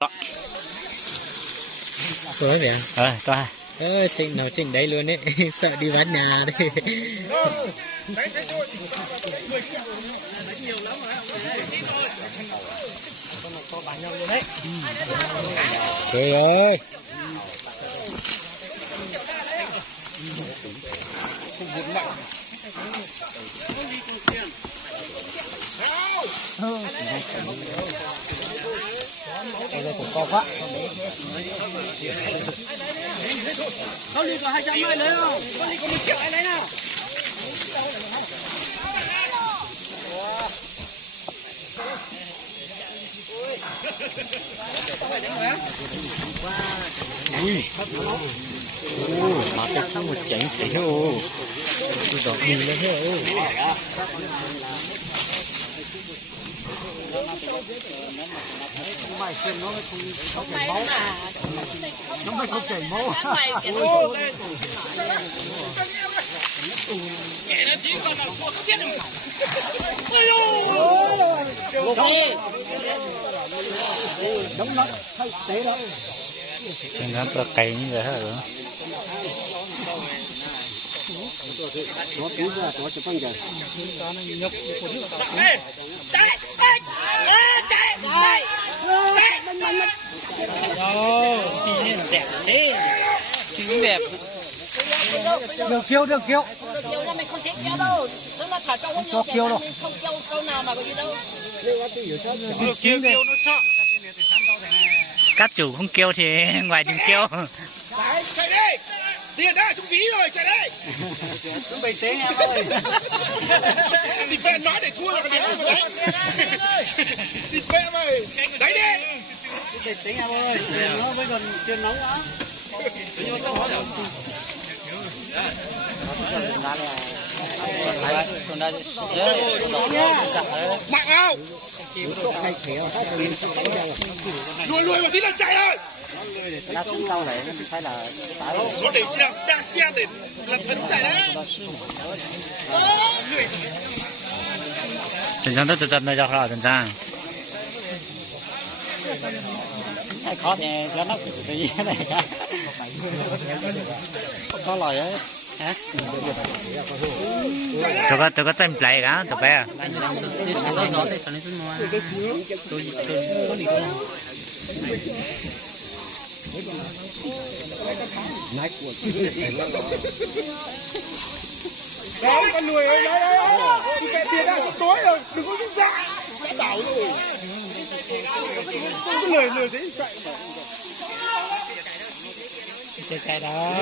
Đó. Tối vậy à? Toa. Trình nào trình đấy luôn đấy. Sợ đi ván nhà đấy. Trời ơi. Bây giờ cũng co quá. Có ly có 200 ai lấy không? Có ly có 1 triệu ai lấy nào? Ui. Mà cái thứ một chén chén ô. Tôi đọc mì lên thế ô. Mày xem nó không chảy máu. Nó không chảy máu. Đóng nó thay tế đó. Xem nó tôi cày như vậy hả? Nó cứu ra nó chụp băng giờ. Được kêu. Được kêu ra mày không thích kêu đâu. Nó là thả trong không kêu đâu. Không kêu câu nào mà có gì đâu. Kêu nó sợ. Các chủ không kêu thì ngoài đừng kêu. Đấy, chạy đi. Tiền đã trong ví rồi, chạy đi. Chuẩn bị tiếng em ơi. Thì về nói để thua là cái đấy mà đấy. Thì về em ơi. Đấy đi. Chuẩn bị tiếng em ơi. Tiền nó mới còn chưa nóng á. Bạn không? Lùi một tí là chạy ơi. Nó xuống sau này sẽ là Nó để xe đang xe để làm thân chạy đấy. Trần Trang rất chật này cho họ Trần Trang. khó thì cho nó tự nhiên này cả. Có lời ấy. Hả? Tôi có xem play cả, tôi bé. Đi xuống đó gió thì còn lên xuống ngoài. Tôi có đi không? Nãy của Đấy, con lùi ơi, đấy. Đi kệ tiền ra, tối rồi, đừng có rút ra. Đã đảo rồi. Cứ lười thế chạy. chạy đó.